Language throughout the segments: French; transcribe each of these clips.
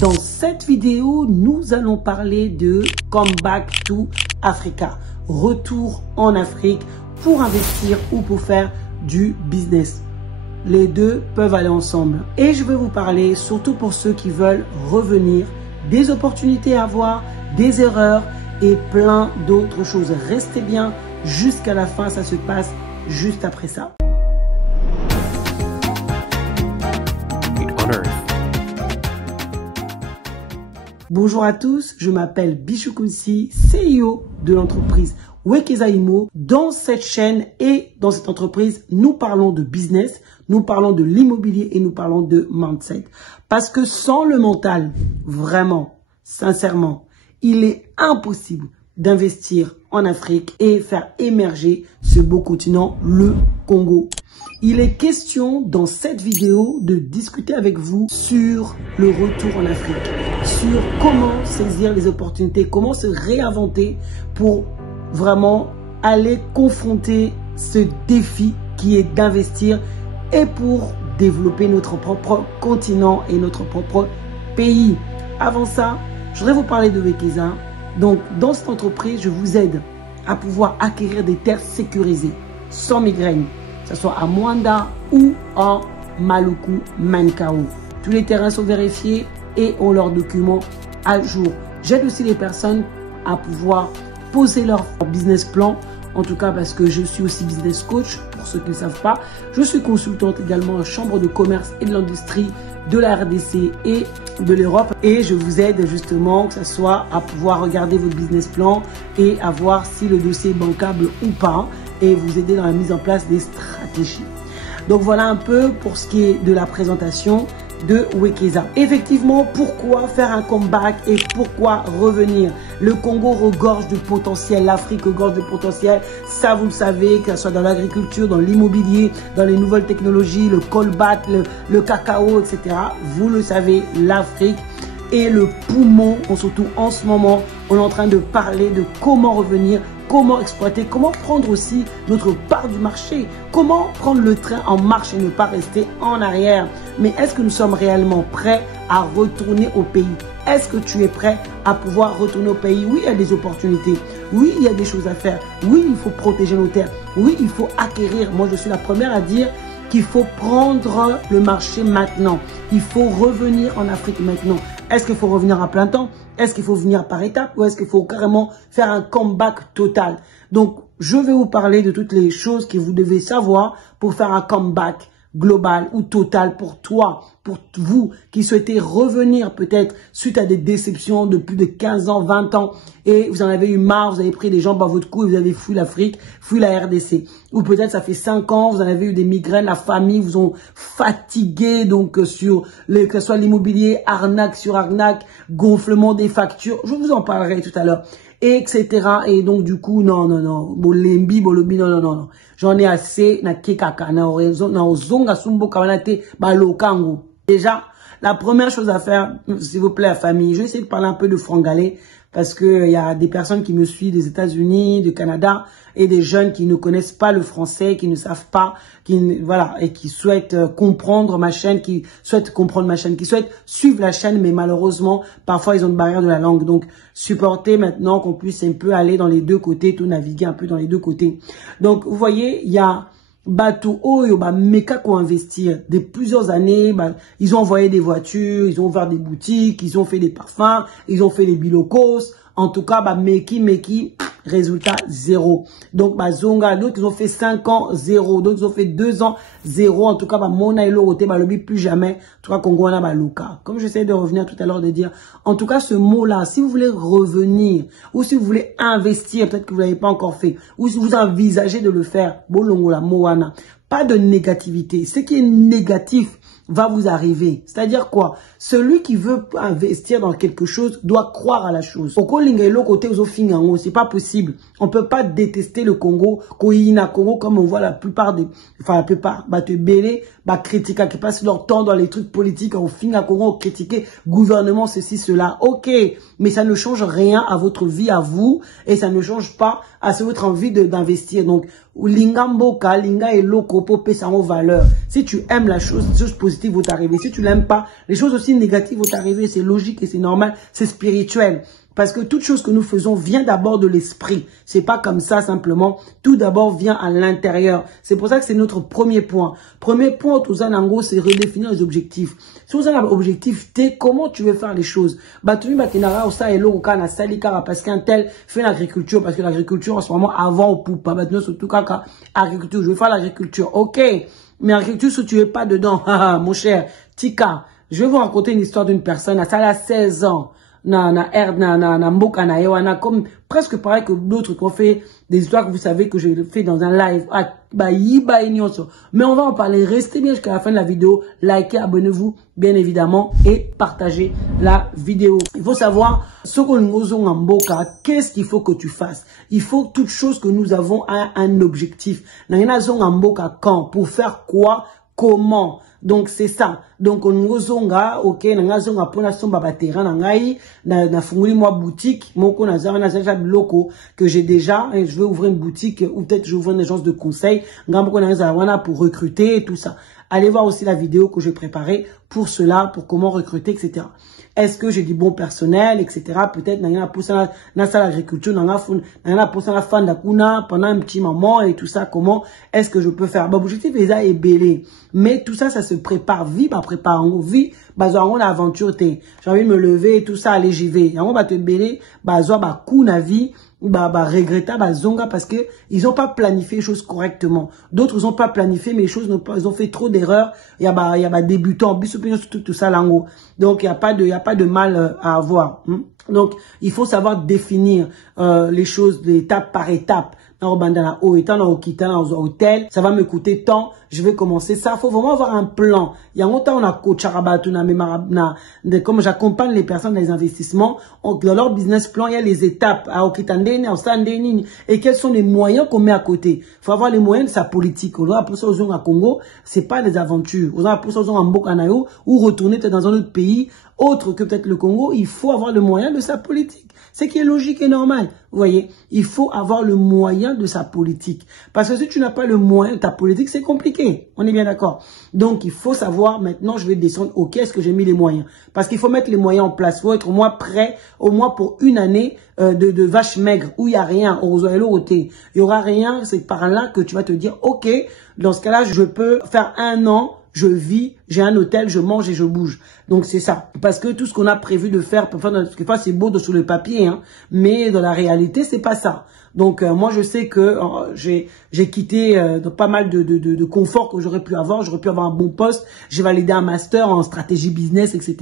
Dans cette vidéo, nous allons parler de Comeback to Africa, retour en Afrique pour investir ou pour faire du business. Les deux peuvent aller ensemble. Et je vais vous parler, surtout pour ceux qui veulent revenir, des opportunités à avoir, des erreurs et plein d'autres choses. Restez bien jusqu'à la fin, ça se passe juste après ça. Bonjour à tous, je m'appelle Bichou Kounsi, CEO de l'entreprise Wekeza Imo. Dans cette chaîne et dans cette entreprise, nous parlons de business, nous parlons de l'immobilier et nous parlons de mindset. Parce que sans le mental, vraiment, sincèrement, il est impossible d'investir en Afrique et faire émerger ce beau continent, le Congo. Il est question dans cette vidéo de discuter avec vous sur le retour en Afrique, sur comment saisir les opportunités, comment se réinventer pour vraiment aller confronter ce défi qui est d'investir et pour développer notre propre continent et notre propre pays. Avant ça, je voudrais vous parler de Wekeza. Donc, dans cette entreprise, je vous aide à pouvoir acquérir des terres sécurisées, sans migraine, que ce soit à Mwanda ou en Maluku, Mankao. Tous les terrains sont vérifiés et ont leurs documents à jour. J'aide aussi les personnes à pouvoir poser leur business plan, en tout cas parce que je suis aussi business coach, pour ceux qui ne savent pas. Je suis consultante également en chambre de commerce et de l'industrie de la RDC et de l'Europe. Et je vous aide justement, que ce soit à pouvoir regarder votre business plan et à voir si le dossier est bancable ou pas, et vous aider dans la mise en place des stratégies. Donc voilà un peu pour ce qui est de la présentation de Wekeza. Effectivement, pourquoi faire un comeback et pourquoi revenir? Le Congo regorge de potentiel, l'Afrique regorge de potentiel, ça vous le savez, que ce soit dans l'agriculture, dans l'immobilier, dans les nouvelles technologies, le colbat, le cacao, etc. Vous le savez, l'Afrique est le poumon, surtout en ce moment, on est en train de parler de comment revenir, comment exploiter, comment prendre aussi notre part du marché, comment prendre le train en marche et ne pas rester en arrière. Mais est-ce que nous sommes réellement prêts à retourner au pays? Est-ce que tu es prêt à pouvoir retourner au pays? Oui, il y a des opportunités. Oui, il y a des choses à faire. Oui, il faut protéger nos terres. Oui, il faut acquérir. Moi, je suis la première à dire qu'il faut prendre le marché maintenant. Il faut revenir en Afrique maintenant. Est-ce qu'il faut revenir à plein temps? Est-ce qu'il faut venir par étapes? Ou est-ce qu'il faut carrément faire un comeback total? Donc, je vais vous parler de toutes les choses que vous devez savoir pour faire un comeback global ou total pour toi, pour vous qui souhaitez revenir peut-être suite à des déceptions de plus de 15 ans, 20 ans et vous en avez eu marre, vous avez pris des jambes à votre cou et vous avez fui l'Afrique, fui la RDC. Ou peut-être ça fait 5 ans, vous en avez eu des migraines, la famille vous ont fatigué donc sur que ce soit l'immobilier, arnaque sur arnaque, gonflement des factures, je vous en parlerai tout à l'heure. Etc. Et donc, du coup, non. Bolembi, bolobi, non. J'en ai assez, na kekaka, na ozonga sumbo kawanate, balokango. Déjà, la première chose à faire, s'il vous plaît, la famille, je vais essayer de parler un peu de frangalais, parce que il y a des personnes qui me suivent des États-Unis, du Canada, et des jeunes qui ne connaissent pas le français, qui ne savent pas, voilà, et qui souhaitent comprendre ma chaîne, qui souhaitent suivre la chaîne, mais malheureusement, parfois, ils ont une barrière de la langue. Donc, supporter maintenant qu'on puisse un peu aller dans les deux côtés, tout naviguer un peu dans les deux côtés. Donc, vous voyez, il y a Batou Oyo, Meka qui ont investi de plusieurs années, ils ont envoyé des voitures, ils ont ouvert des boutiques, ils ont fait des parfums, ils ont fait des bilocos. En tout cas, Meki, résultat 0. Donc, Zonga, d'autres, ils ont fait 5 ans, 0. D'autres, ils ont fait 2 ans, 0. En tout cas, Mona et Loroté, Lobi, plus jamais. En tout cas, Congo, on a Luka. Comme j'essaie de revenir tout à l'heure, de dire, en tout cas, ce mot-là, si vous voulez revenir, ou si vous voulez investir, peut-être que vous ne l'avez pas encore fait, ou si vous envisagez de le faire, Bolongola, Moana, pas de négativité. Ce qui est négatif va vous arriver. C'est-à-dire quoi? Celui qui veut investir dans quelque chose doit croire à la chose. C'est pas possible. On peut pas détester le Congo, comme on voit la plupart des, critiquer, qui passent leur temps dans les trucs politiques, au fin Congo, critiquer gouvernement, ceci, cela. Ok. Mais ça ne change rien à votre vie, à vous, et ça ne change pas à votre envie d'investir. Donc, Lingamboka, Linga et Loko, Popé, ça en valeur. Si tu aimes la chose, les choses positives vont t'arriver. Si tu l'aimes pas, les choses aussi négative va t'arriver, c'est logique et c'est normal, c'est spirituel. Parce que toute chose que nous faisons vient d'abord de l'esprit. C'est pas comme ça simplement. Tout d'abord vient à l'intérieur. C'est pour ça que c'est notre premier point. Premier point, tout ça, Nango, c'est redéfinir les objectifs. Si vous avez un objectif, comment tu veux faire les choses? Parce qu'un tel fait l'agriculture, parce que l'agriculture, en ce moment, avant, au poupa, maintenant, surtout, agriculture, je veux faire l'agriculture. Ok. Mais l'agriculture, si tu es pas dedans, mon cher, Tika, je vais vous raconter une histoire d'une personne, ça a 16 ans. Comme presque pareil que d'autres qui ont fait des histoires que vous savez que je fais dans un live. Mais on va en parler. Restez bien jusqu'à la fin de la vidéo. Likez, abonnez-vous, bien évidemment, et partagez la vidéo. Il faut savoir, qu'est-ce qu'il faut que tu fasses? Il faut toute chose que nous avons un objectif. Quand? Pour faire quoi? Comment? Donc c'est ça. Donc on zonga, ok, nanga zonga pona somba batera nangai na funguli moi boutique, moko na zara biloko que j'ai déjà et je vais ouvrir une boutique ou peut-être je vais ouvrir une agence de conseil, ngamoko na zara pour recruter et tout ça. Allez voir aussi la vidéo que j'ai préparée pour cela, pour comment recruter, etc. Est-ce que j'ai du bon personnel, etc. Peut-être n'a poussé na salle agriculture, n'a poussé la fan d'akuna pendant un petit moment et tout ça. Comment est-ce que je peux faire? Bah, l'objectif est belé. Mais tout ça, ça se prépare. Vie, bah, prépare en vie. Bah, on a aventure, j'ai envie de me lever et tout ça, allez, j'y vais. On va te belé, bah, bah, coup na vie. Regrettable, zonga parce que ils ont pas planifié les choses correctement. D'autres ils ont pas planifié mais les choses ils ont fait trop d'erreurs. Il y a débutants, tout ça là en haut. Donc il y a pas de mal à avoir. Donc il faut savoir définir les choses d'étape par étape. Ça va me coûter tant, je vais commencer ça. Il faut vraiment avoir un plan. Il y a longtemps, on a coach comme j'accompagne les personnes dans les investissements, dans leur business plan, il y a les étapes. Et quels sont les moyens qu'on met à côté? Il faut avoir les moyens de sa politique. On a pour ça aux à Congo, c'est pas des aventures. On a pour ça aux en Bokanayo ou retourner dans un autre pays autre que peut-être le Congo. Il faut avoir le moyen de sa politique. C'est qui est logique et normal. Vous voyez, il faut avoir le moyen de sa politique. Parce que si tu n'as pas le moyen de ta politique, c'est compliqué. On est bien d'accord. Donc, il faut savoir, maintenant, je vais descendre, ok, est-ce que j'ai mis les moyens? Parce qu'il faut mettre les moyens en place. Il faut être au moins prêt, au moins pour une année de vache maigre, où il n'y a rien, il y aura rien, c'est par là que tu vas te dire, ok, dans ce cas-là, je peux faire un an, je vis, j'ai un hôtel, je mange et je bouge. Donc c'est ça. Parce que tout ce qu'on a prévu de faire, parfois c'est beau sur le papier, hein, mais dans la réalité, c'est pas ça. Donc moi je sais que j'ai quitté pas mal de confort que j'aurais pu avoir. J'aurais pu avoir un bon poste. J'ai validé un master en stratégie business, etc.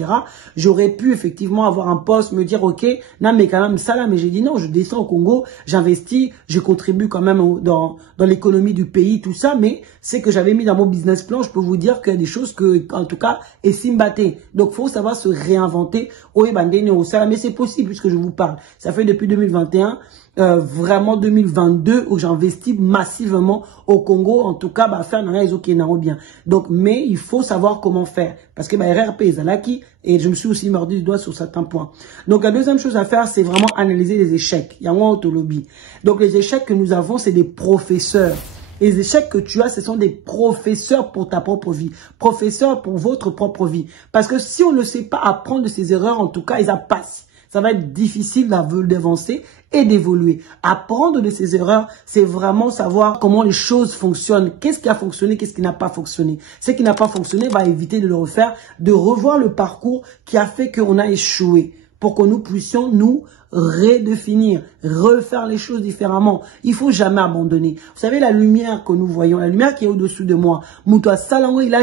J'aurais pu effectivement avoir un poste, me dire ok, non mais quand même ça là. Mais j'ai dit non, je descends au Congo, j'investis, je contribue quand même dans l'économie du pays, tout ça. Mais c'est que j'avais mis dans mon business plan. Je peux vous dire qu'il y a des choses que en tout cas et Simbaté. Donc faut savoir se réinventer. Mais c'est possible puisque je vous parle. Ça fait depuis 2021. Vraiment 2022 où j'investis massivement au Congo, en tout cas faire bien. Donc mais il faut savoir comment faire parce que RRP Zalaki et je me suis aussi mordu du doigt sur certains points. Donc la deuxième chose à faire, c'est vraiment analyser les échecs. Il y a un autolobby. Donc les échecs que nous avons, c'est des professeurs. Les échecs que tu as, ce sont des professeurs pour ta propre vie. Professeurs pour votre propre vie. Parce que si on ne sait pas apprendre de ses erreurs, en tout cas, ils passent. Ça va être difficile d'avancer et d'évoluer. Apprendre de ses erreurs, c'est vraiment savoir comment les choses fonctionnent. Qu'est-ce qui a fonctionné, qu'est-ce qui n'a pas fonctionné. Ce qui n'a pas fonctionné va éviter de le refaire, de revoir le parcours qui a fait qu'on a échoué. Pour que nous puissions nous redéfinir, refaire les choses différemment. Il faut jamais abandonner. Vous savez, la lumière que nous voyons, la lumière qui est au-dessous de moi, Moutoua Salango, il a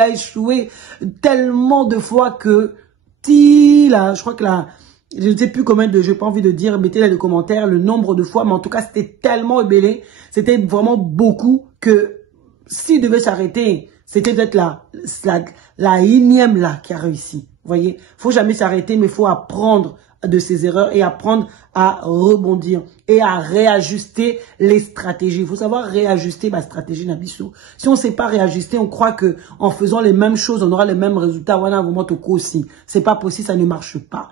échoué tellement de fois que je crois que je ne sais plus combien j'ai pas envie de dire, mettez dans les commentaires le nombre de fois, mais en tout cas, c'était tellement ébélé, c'était vraiment beaucoup que s'il devait s'arrêter, c'était peut-être la énième là qui a réussi. Vous voyez, faut jamais s'arrêter, mais faut apprendre de ses erreurs et apprendre à rebondir et à réajuster les stratégies. Il faut savoir réajuster ma stratégie Nabiso. Si on ne sait pas réajuster, on croit que en faisant les mêmes choses, on aura les mêmes résultats. C'est pas possible, ça ne marche pas.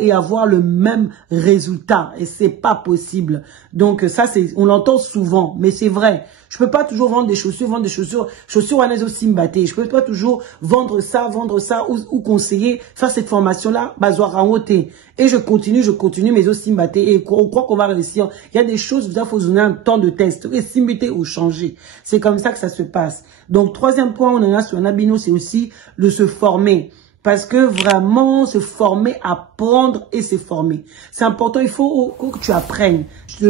Et avoir le même résultat. Et c'est pas possible. Donc ça, on l'entend souvent, mais c'est vrai. Je peux pas toujours vendre des chaussures, chaussures Wanezo Simbaté. Je peux pas toujours vendre ça ou conseiller, faire cette formation-là, et je continue, mais aussi Simbaté. Et on croit qu'on va réussir. Il y a des choses, il faut donner un temps de test. Et Simbaté ou changer. C'est comme ça que ça se passe. Donc, troisième point, on a sur un abino, c'est aussi de se former. Parce que vraiment, se former, apprendre et se former. C'est important, il faut que tu apprennes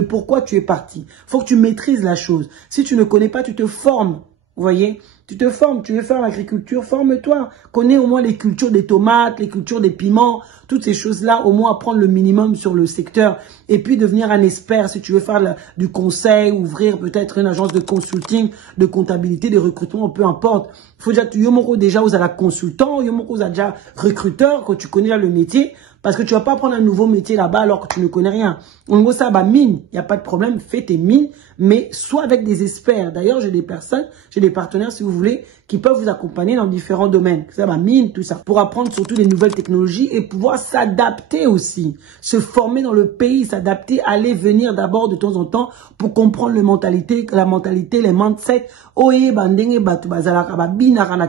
pourquoi tu es parti. Il faut que tu maîtrises la chose. Si tu ne connais pas, tu te formes. Vous voyez? Tu te formes, tu veux faire l'agriculture, forme-toi. Connais au moins les cultures des tomates, les cultures des piments, toutes ces choses-là, au moins apprendre le minimum sur le secteur. Et puis devenir un expert si tu veux faire du conseil, ouvrir peut-être une agence de consulting, de comptabilité, de recrutement, peu importe. Il faut déjà aux consultant, aux déjà recruteur, quand tu connais déjà le métier. Parce que tu vas pas prendre un nouveau métier là-bas alors que tu ne connais rien. En gros, ça, mine, il n'y a pas de problème, fais tes mines, mais soit avec des experts. D'ailleurs, j'ai des personnes, j'ai des partenaires, si vous voulez, qui peuvent vous accompagner dans différents domaines. Ça, mine, tout ça. Pour apprendre surtout les nouvelles technologies et pouvoir s'adapter aussi. Se former dans le pays, s'adapter, aller venir d'abord de temps en temps pour comprendre la mentalité, les mindsets. Dans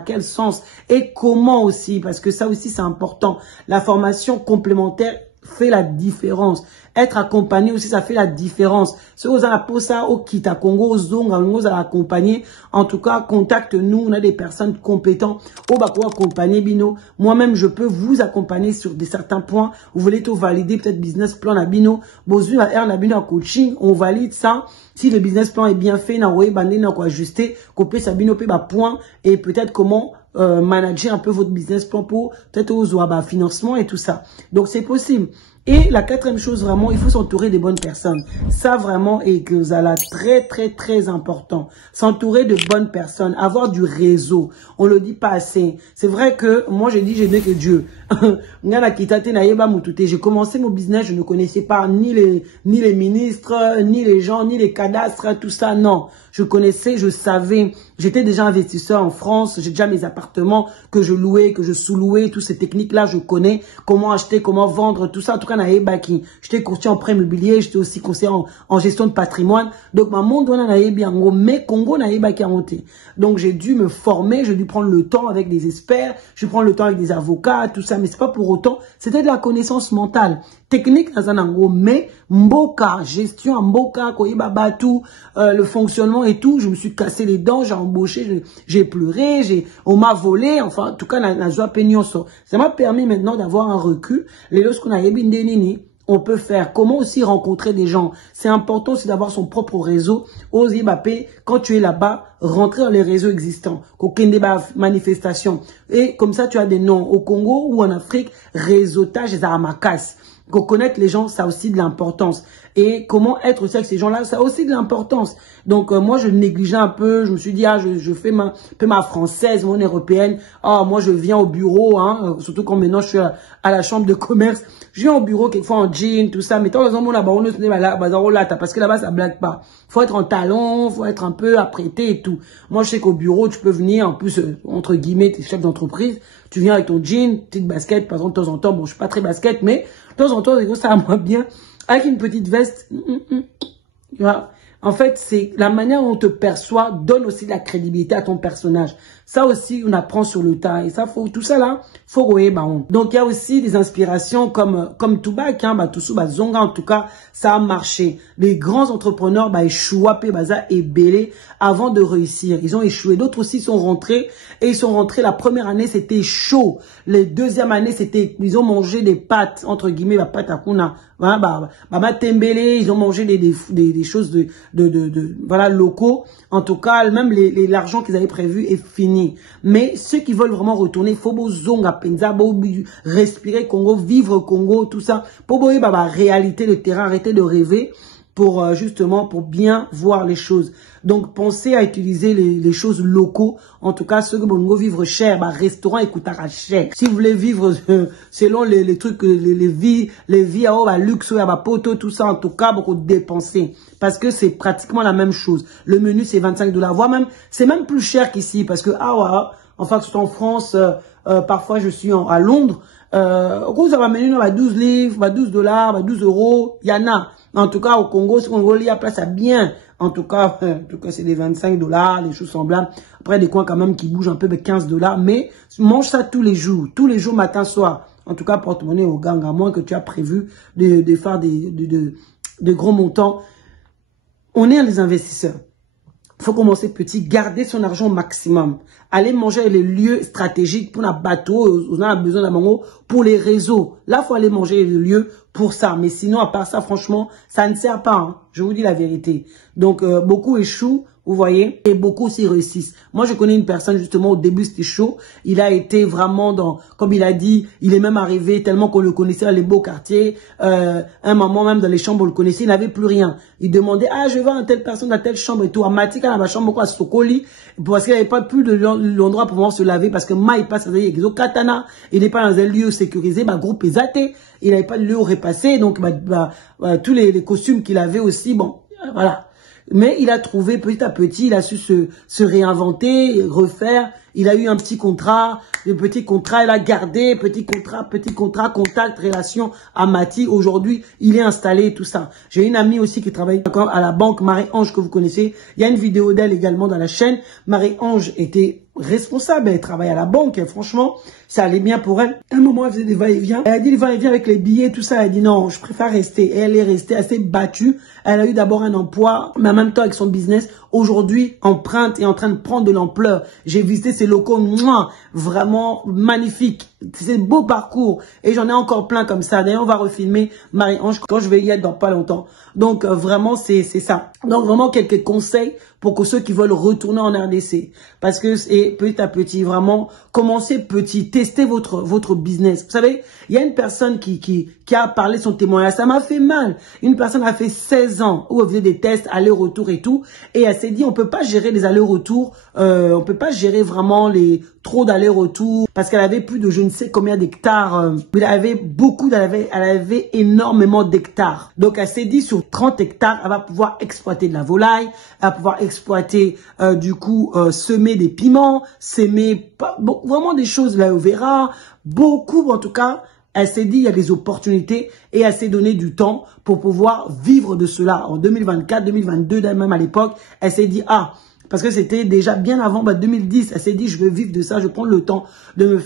quel sens et comment aussi, parce que ça aussi c'est important. La formation complémentaire fait la différence. Être accompagné aussi, ça fait la différence. Si vous avez pour ça au Kita Congo, au Zonga, vous allez accompagner. En tout cas, contacte-nous. On a des personnes compétentes. Au Bako accompagner Bino. Moi-même, je peux vous accompagner sur certains points. Vous voulez tout valider, peut-être business plan à Bino. Bozu à Bino coaching, on valide ça. Si le business plan est bien fait, on va ajuster, copier sa Bino point et peut-être comment manager un peu votre business plan pour peut-être aux financement et tout ça. Donc c'est possible. Et la quatrième chose vraiment, il faut s'entourer des bonnes personnes. Ça vraiment est que vous allez très important. S'entourer de bonnes personnes, avoir du réseau. On le dit pas assez. C'est vrai que moi j'ai dit j'ai dit que Dieu. J'ai commencé mon business, je ne connaissais pas ni les ministres, ni les gens, ni les cadastres, tout ça. Non, je connaissais, je savais. J'étais déjà investisseur en France. J'ai déjà mes appartements que je louais, que je sous-louais. Toutes ces techniques-là, je connais. Comment acheter, comment vendre, tout ça. En tout cas, j'étais courtier en prêt immobilier. J'étais aussi conseiller en gestion de patrimoine. Donc, ma monde mais Congo donc, j'ai dû me former. J'ai dû prendre le temps avec des experts. J'ai dû prendre le temps avec des avocats, tout ça. Mais c'est pas pour autant. C'était de la connaissance mentale. Technique, mais mboka, gestion, mboka, koyibabatu, le fonctionnement et tout. Je me suis cassé les dents, j'ai embauché, j'ai pleuré, on m'a volé. Enfin, en tout cas, ça m'a permis maintenant d'avoir un recul. Les lorsqu'on a on peut faire. Comment aussi rencontrer des gens? C'est important aussi d'avoir son propre réseau. Oser Mbappé, quand tu es là-bas, rentrer dans les réseaux existants. Aucune débat, manifestation. Et comme ça, tu as des noms au Congo ou en Afrique, réseautage et aramakas. Connaître les gens, ça a aussi de l'importance. Et comment être aussi avec ces gens-là, ça a aussi de l'importance. Donc, moi, je négligeais un peu. Je me suis dit, je fais un peu ma française, mon européenne. Moi, je viens au bureau, surtout quand maintenant je suis à la chambre de commerce. Je viens au bureau quelquefois en jean, tout ça. Mais tant que parce que là-bas, ça blague pas. Faut être en talons, faut être un peu apprêté et tout. Moi, je sais qu'au bureau, tu peux venir, en plus, entre guillemets, t'es chef d'entreprise. Tu viens avec ton jean, petite basket, par exemple, de temps en temps. Bon, je suis pas très basket, mais de temps en temps, ça va moins bien. Avec une petite veste. Tu vois. En fait, c'est la manière dont on te perçoit donne aussi de la crédibilité à ton personnage. Ça aussi, on apprend sur le tas. Et ça, tout ça là, faut rouer, Donc, il y a aussi des inspirations comme Toubak, Tousou, Zonga, en tout cas, ça a marché. Les grands entrepreneurs, échouent, et belé avant de réussir. Ils ont échoué. D'autres aussi sont rentrés. Et ils sont rentrés, la première année, c'était chaud. Les deuxième année, ils ont mangé des pâtes, entre guillemets, pâtes à kuna. Tembélé, ils ont mangé des choses voilà, locaux. En tout cas, même l'argent qu'ils avaient prévu est fini. Mais ceux qui veulent vraiment retourner, il faut respirer Congo, vivre Congo, tout ça. Pour réalité, le terrain, arrêter de rêver. pour justement pour bien voir les choses. Donc pensez à utiliser les choses locaux. En tout cas, ceux qui vont vivre cher, bah restaurant écoutera cher. Si vous voulez vivre selon les trucs, les vies à luxe, à poto, tout ça, en tout cas, beaucoup dépenser parce que c'est pratiquement la même chose. Le menu c'est 25 $, voire même c'est même plus cher qu'ici parce que enfin que ce soit en France, parfois je suis à Londres. Vous avez un menu à 12 livres, à 12 $, à 12 €, il y en a. En tout cas, au Congo, si on y a place à bien. En tout cas, c'est des 25 $, des choses semblables. Après, des coins quand même qui bougent un peu de 15 $. Mais mange ça tous les jours, matin, soir. En tout cas, porte-monnaie au gang, à moins que tu as prévu de faire de gros montants. On est des investisseurs. Il faut commencer petit, garder son argent au maximum. Aller manger les lieux stratégiques pour un bateau, on a besoin d'un moment pour les réseaux. Là, il faut aller manger les lieux pour ça. Mais sinon, à part ça, franchement, ça ne sert pas. Hein. Je vous dis la vérité. Donc, beaucoup échouent, vous voyez, et beaucoup aussi réussissent. Moi, je connais une personne, justement, au début, c'était chaud. Il a été vraiment comme il a dit, il est même arrivé tellement qu'on le connaissait dans les beaux quartiers. Un moment, même dans les chambres, on le connaissait, il n'avais plus rien. Il demandait, je vais à telle personne dans telle chambre et tout. À Matika, dans ma chambre, à Sokoli, parce qu'il n'y avait pas plus de l'endroit pour pouvoir se laver, parce que il passe avec Katana, il n'est pas dans un lieu sécurisé, groupe Ezaté, il n'avait pas de lieu où repasser, donc tous les costumes qu'il avait aussi, voilà. Mais il a trouvé petit à petit, il a su se réinventer, refaire. Il a eu un petit contrat, il a gardé, petit contrat, contact, relation à Mati. Aujourd'hui, il est installé et tout ça. J'ai une amie aussi qui travaille à la banque, Marie-Ange, que vous connaissez. Il y a une vidéo d'elle également dans la chaîne. Marie-Ange était responsable, elle travaillait à la banque et franchement, ça allait bien pour elle. À un moment, elle faisait des va-et-vient. Elle a dit des va-et-vient avec les billets, tout ça. Elle a dit non, je préfère rester. Et elle est restée assez battue. Elle a eu d'abord un emploi, mais en même temps avec son business. Aujourd'hui, Empreinte est en train de prendre de l'ampleur. J'ai visité ses locaux, vraiment magnifiques. C'est un beau parcours. Et j'en ai encore plein comme ça. D'ailleurs, on va refilmer Marie-Ange quand je vais y être dans pas longtemps. Donc, vraiment, c'est ça. Donc, vraiment, quelques conseils pour que ceux qui veulent retourner en RDC. Parce que c'est petit à petit, vraiment, commencez petit, testez votre business. Vous savez, il y a une personne qui a parlé son témoignage, ça m'a fait mal. Une personne a fait 16 ans où elle faisait des tests, aller-retour et tout, et elle s'est dit, on peut pas gérer les allers-retours, on peut pas gérer vraiment trop d'allers-retours, parce qu'elle avait plus de je ne sais combien d'hectares, elle avait énormément d'hectares. Donc elle s'est dit, sur 30 hectares, elle va pouvoir exploiter de la volaille, elle va pouvoir exploiter, semer des piments, vraiment des choses là, on verra, beaucoup en tout cas. Elle s'est dit, il y a des opportunités et elle s'est donné du temps pour pouvoir vivre de cela. En 2024, 2022, même à l'époque, elle s'est dit, parce que c'était déjà bien avant 2010, elle s'est dit, je veux vivre de ça, je prends le temps de me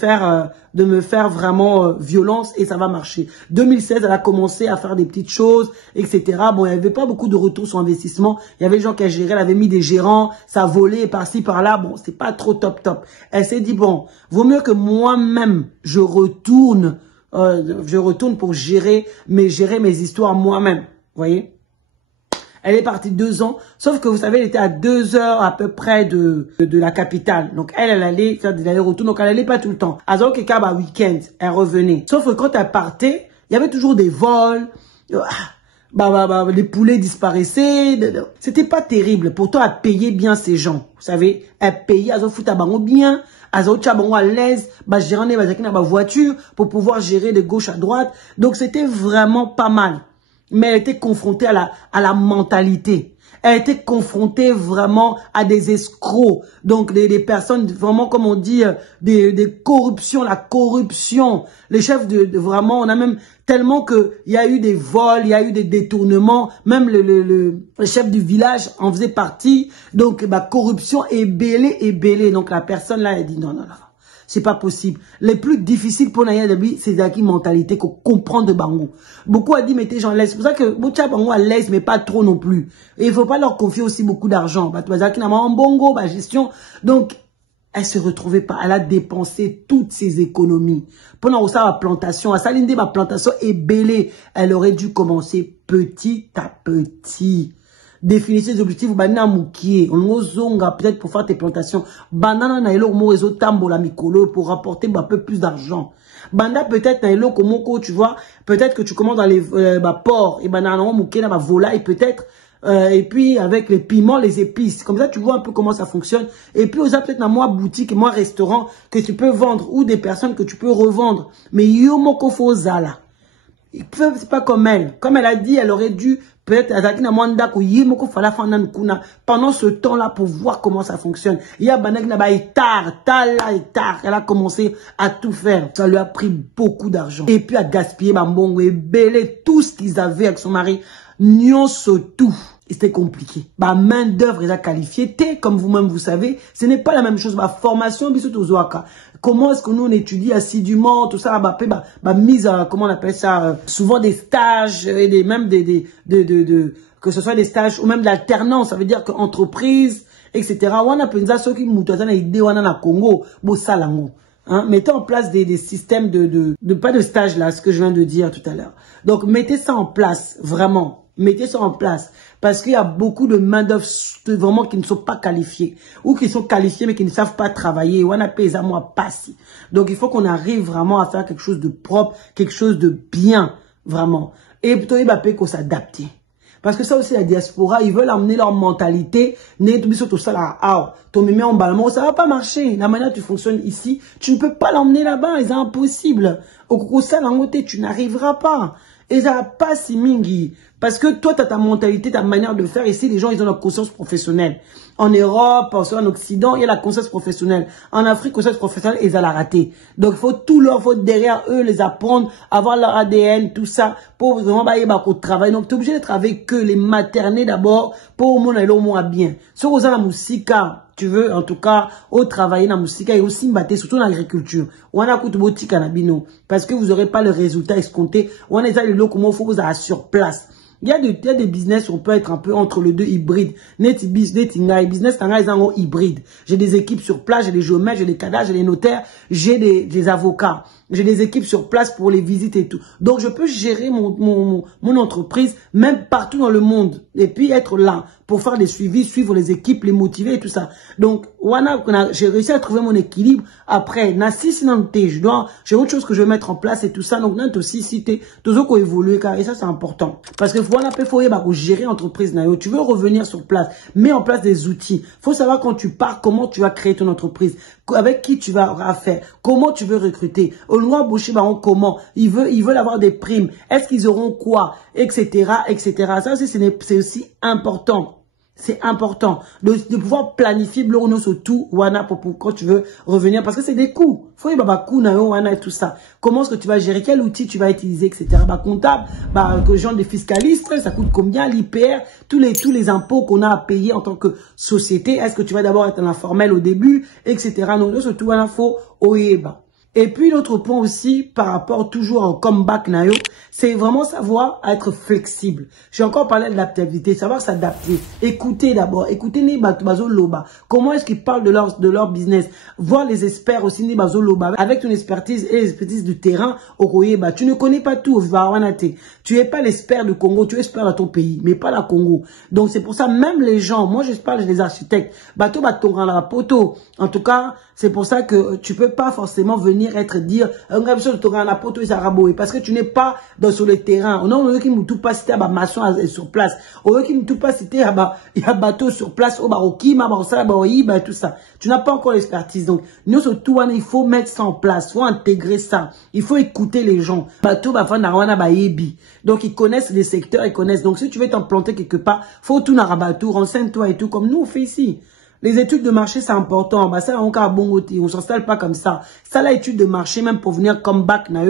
faire vraiment violence et ça va marcher. 2016, elle a commencé à faire des petites choses, etc. Bon, il n'y avait pas beaucoup de retour sur investissement. Il y avait des gens qui géraient, elle avait mis des gérants, ça volait par-ci, par-là. Bon, c'est pas trop top. Elle s'est dit, bon, vaut mieux que moi-même, je retourne pour gérer mes histoires moi-même. Vous voyez? Elle est partie 2 ans, sauf que vous savez, elle était à 2 heures à peu près de la capitale. Donc elle allait faire des allers-retours, donc elle allait pas tout le temps. À Zokeka, week-end, elle revenait. Sauf que quand elle partait, il y avait toujours des vols, les poulets disparaissaient. C'était pas terrible. Pourtant, elle payait bien ces gens. Vous savez, elle payait, elle foutait bien. À l'aise, gérer une voiture pour pouvoir gérer de gauche à droite. Donc, c'était vraiment pas mal. Mais elle était confrontée à la mentalité. Elle était confrontée vraiment à des escrocs. Donc, des personnes vraiment, comme on dit, des corruptions, la corruption. Les chefs vraiment, on a même tellement que il y a eu des vols, il y a eu des détournements. Même le chef du village en faisait partie. Donc, corruption est bêlée. Donc, la personne là, elle dit non. C'est pas possible. Les plus difficiles pour Naya Debi, c'est la mentalité qu'on comprend de Bango. Beaucoup a dit, mettez gens à l'aise. C'est pour ça que Boucha Bango à l'aise, mais pas trop non plus. Et il faut pas leur confier aussi beaucoup d'argent. Bongo, gestion. Donc, elle se retrouvait pas. Elle a dépensé toutes ses économies. Pendant ça, la plantation, à Salinde, ma plantation est bêlée. Elle aurait dû commencer petit à petit. définissez des objectifs, banana moukié, on zonga peut-être pour faire tes plantations. Banana na elo mo rezo tambola mikolo pour rapporter un peu plus d'argent. Banda peut-être na elo komoko, tu vois, peut-être que tu commandes dans les porcs et banana moukié na volaille peut-être. Et puis avec les piments, les épices. Comme ça, tu vois un peu comment ça fonctionne. Et puis, aussi peut-être dans moi boutique et moi restaurant que tu peux vendre ou des personnes que tu peux revendre. Mais yomoko fozala. C'est pas comme elle. Comme elle a dit, elle aurait dû peut-être pendant ce temps-là pour voir comment ça fonctionne. Il y a Banek Naba et tard. Elle a commencé à tout faire. Ça lui a pris beaucoup d'argent. Et puis à gaspiller Bambongo et belé tout ce qu'ils avaient avec son mari. Nyonso tout. Et c'était compliqué. Bah, main d'œuvre est qualifiée. Comme vous-même, vous savez, ce n'est pas la même chose. Bah, formation, comment est-ce que nous, on étudie assidûment, tout ça, mise à, comment on appelle ça, souvent des stages, et même que ce soit des stages, ou même de l'alternance, ça veut dire qu'entreprise, etc. Wana penza, ceux qui moutazana idée, wana na Congo, bo salango. Hein, mettez en place des systèmes pas de stage là, ce que je viens de dire tout à l'heure. Donc, mettez ça en place, vraiment. Mettez ça en place. Parce qu'il y a beaucoup de main-d'œuvre vraiment qui ne sont pas qualifiés. Ou qui sont qualifiés mais qui ne savent pas travailler. Ou on appelle ça moi passi. Donc il faut qu'on arrive vraiment à faire quelque chose de propre, quelque chose de bien, vraiment. Et plutôt il va payer qu'on s'adapte. Parce que ça aussi, la diaspora, ils veulent amener leur mentalité. Tout ça là, ça va pas marcher. La manière dont tu fonctionnes ici, tu ne peux pas l'emmener là-bas. C'est impossible. Au Kokosa, tu n'arriveras pas. Et ça va pas si mingi. Parce que toi, tu as ta mentalité, ta manière de faire. Ici, les gens, ils ont leur conscience professionnelle. En Europe, en Occident, il y a la conscience professionnelle. En Afrique, conscience professionnelle, ils ont la rater. Donc, il faut tout leur, faut derrière eux, les apprendre, avoir leur ADN, tout ça, pour vraiment, travailler. Donc, tu es obligé d'être avec eux, les materner d'abord, pour au moins, aller au moins bien. Si vous avez la musique, tu veux, en tout cas, au travailler dans la musique et aussi battre, surtout dans l'agriculture. On a coûté boutique à Nabino. Parce que vous n'aurez pas le résultat escompté. On a les lots, comment il faut vous avoir sur place. Il y a des business où on peut être un peu entre les deux hybrides. Business, ils sont hybride. J'ai des équipes sur place, j'ai des géomètres, j'ai des cadastres, j'ai des notaires, j'ai des avocats. J'ai des équipes sur place pour les visites et tout. Donc, je peux gérer mon entreprise, même partout dans le monde. Et puis, être là pour faire des suivis, suivre les équipes, les motiver et tout ça. Donc, j'ai réussi à trouver mon équilibre. Après, j'ai autre chose que je vais mettre en place et tout ça. Donc, aussi, si t'es, toujours évoluer, car, et ça, c'est important. Parce que, faut gérer l'entreprise, tu veux revenir sur place, mets en place des outils. Faut savoir quand tu pars, comment tu vas créer ton entreprise, avec qui tu vas avoir affaire, comment tu veux recruter. Comment ils veulent avoir des primes, est-ce qu'ils auront quoi, etc., etc. Ça aussi, c'est aussi important. C'est important de pouvoir planifier sur tout wana pour quand tu veux revenir parce que c'est des coûts. Faut y wana et tout ça. Comment est-ce que tu vas gérer, quel outil tu vas utiliser, etc. Comptable, que genre des fiscalistes, ça coûte combien, l'IPR, tous les impôts qu'on a à payer en tant que société. Est-ce que tu vas d'abord être en informel au début, etc. Donc surtout wana faut oyeba. Et puis l'autre point aussi, par rapport toujours au comeback nayo, c'est vraiment savoir être flexible. J'ai encore parlé de l'adaptabilité, savoir s'adapter. Écoutez d'abord, écoutez ni bazo loba. Comment est-ce qu'ils parlent de leur business? Voir les experts aussi ni bazo loba. Avec ton expertise et l'expertise du terrain, okoyeba. Tu ne connais pas tout, tu es pas l'expert du Congo, tu es expert dans ton pays, mais pas la Congo. Donc c'est pour ça, même les gens, moi je parle des architectes, bato la poto. En tout cas, c'est pour ça que tu peux pas forcément venir dire parce que tu n'es pas sur le terrain. On a qui tout pas cité à maçon sur place. On qui tout pas cité il y a bateau sur place au baroki tout ça. Tu n'as pas encore l'expertise. Donc nous surtout il faut mettre ça en place, il faut intégrer ça. Il faut écouter les gens. Bateau donc ils connaissent les secteurs, ils connaissent. Donc si tu veux t'implanter quelque part, faut tout narabatou, renseigne-toi et tout comme nous on fait ici. Les études de marché, c'est important. Ça, on ne s'installe pas comme ça. Ça, l'étude de marché, même pour venir comeback na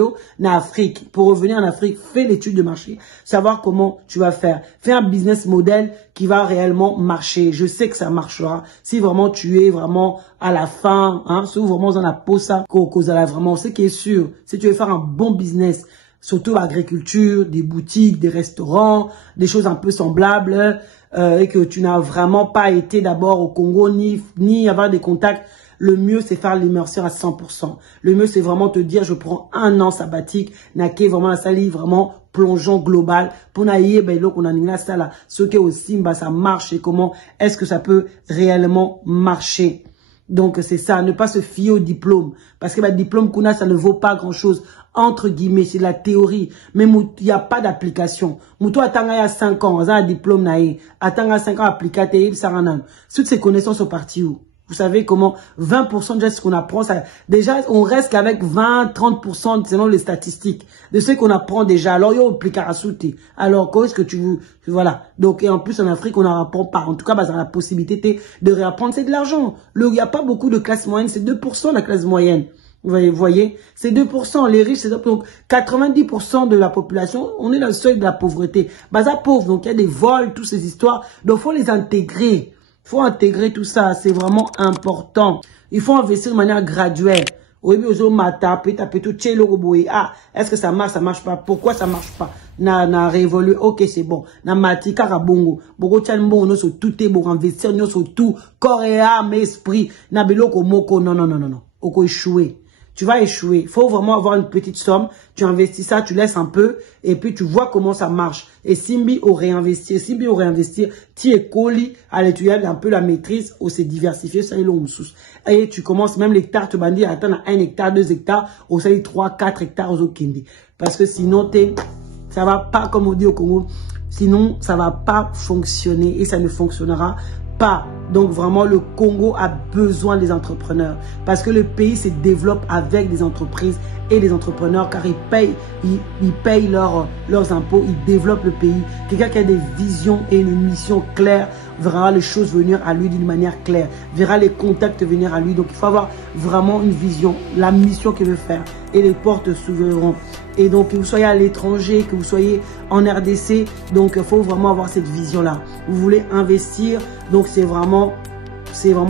Afrique. Pour revenir en Afrique, fais l'étude de marché. Savoir comment tu vas faire. Fais un business model qui va réellement marcher. Je sais que ça marchera. Si vraiment tu es vraiment à la fin, si vraiment dans la peau, ça, vraiment, ce qui est sûr, si tu veux faire un bon business, surtout l'agriculture, des boutiques, des restaurants, des choses un peu semblables, et que tu n'as vraiment pas été d'abord au Congo, ni avoir des contacts Le mieux, c'est faire l'immersion à 100%. Le mieux, c'est vraiment te dire, je prends un an sabbatique, naqué vraiment la salle, vraiment plongeon global pour naïe ben là on a ça là ce qui est aussi bah ça marche et comment est-ce que ça peut réellement marcher. Donc c'est ça, ne pas se fier au diplôme parce que bah diplôme qu'on a ça ne vaut pas grand-chose entre guillemets, c'est de la théorie mais il y a pas d'application. Muto atanga ya 5 ans, ça un diplôme naïe, atanga 5 ans applicaté ça ranan. Toutes ces connaissances sont parties où? Vous savez comment 20% de ce qu'on apprend, ça, déjà, on reste qu'avec 20-30% selon les statistiques de ce qu'on apprend déjà. Alors, il y a appliqué à sauter. Alors, qu'est-ce que tu veux? Voilà. Donc, et en plus, en Afrique, on n'en apprend pas. En tout cas, bah, ça a la possibilité de réapprendre. C'est de l'argent. Il n'y a pas beaucoup de classe moyenne. C'est 2% la classe moyenne. Vous voyez, c'est 2%. Les riches, c'est donc 90% de la population. On est dans le seuil de la pauvreté. Bah, ça pauvre. Donc, il y a des vols, toutes ces histoires. Donc, faut les intégrer. Il faut intégrer tout ça, c'est vraiment important. Il faut investir de manière graduelle. Ah, est-ce que ça marche pas? Pourquoi ça marche pas? Na révolue, ok, c'est bon. Na mati karabongo. Boko tchan bon, no so tout est bon, investir, no so tout. Corps et âme, esprit. Na beloko moko, non. Oko échouer. Tu vas échouer. Il faut vraiment avoir une petite somme. Tu investis ça, tu laisses un peu. Et puis, tu vois comment ça marche. Et Simbi au réinvestir. Tu es coli. Allez, tu as un peu la maîtrise. Ou c'est diversifié. Ça y est, et tu commences même l'hectare. Tu vas dire, attends, 1 hectare, 2 hectares. Ou ça y est, 3, 4 hectares au Kindi. Parce que sinon, ça va pas, comme on dit au Congo. Sinon, ça va pas fonctionner. Et ça ne fonctionnera pas. Donc vraiment le Congo a besoin des entrepreneurs parce que le pays se développe avec des entreprises et des entrepreneurs car ils payent leurs impôts, ils développent le pays. Quelqu'un qui a des visions et une mission claire verra les choses venir à lui d'une manière claire, verra les contacts venir à lui. Donc il faut avoir vraiment une vision, la mission qu'il veut faire et les portes s'ouvriront. Et donc que vous soyez à l'étranger, que vous soyez en RDC, donc il faut vraiment avoir cette vision-là. Vous voulez investir, donc c'est vraiment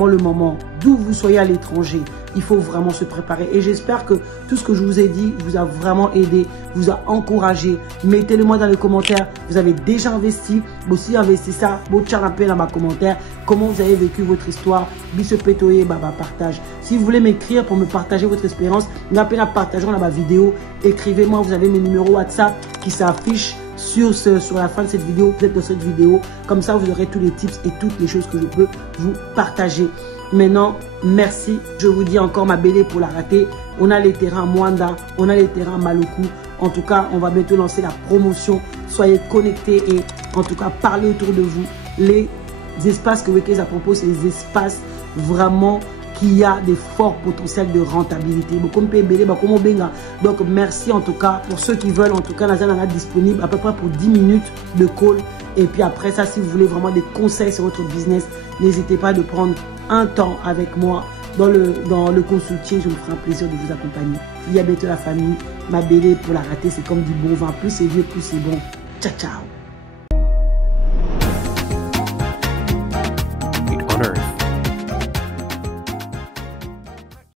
le moment. D'où vous soyez à l'étranger, il faut vraiment se préparer. Et j'espère que tout ce que je vous ai dit vous a vraiment aidé, vous a encouragé. Mettez-le moi dans les commentaires. Vous avez déjà investi, vous aussi investi ça. Vous tcharapez dans ma commentaire comment vous avez vécu votre histoire. Bisepetoye baba partage. Si vous voulez m'écrire pour me partager votre expérience, n'appelez à partager dans ma vidéo. Écrivez-moi, vous avez mes numéros WhatsApp qui s'affichent sur la fin de cette vidéo, peut-être dans cette vidéo. Comme ça, vous aurez tous les tips et toutes les choses que je peux vous partager. Maintenant, merci. Je vous dis encore ma belle pour la rater. On a les terrains à Mwanda, on a les terrains à Maluku. En tout cas, on va bientôt lancer la promotion. Soyez connectés et en tout cas, parlez autour de vous. Les espaces que Wekeza propose, c'est des espaces vraiment qui a des forts potentiels de rentabilité. Donc merci en tout cas pour ceux qui veulent. En tout cas, la zone est disponible à peu près pour 10 minutes de call. Et puis après ça, si vous voulez vraiment des conseils sur votre business, n'hésitez pas de prendre un temps avec moi dans le consulting. Je me ferai un plaisir de vous accompagner. Il y a bientôt la famille. Ma belle pour la rater, c'est comme du bon vin. Plus c'est vieux, plus c'est bon. Ciao, ciao.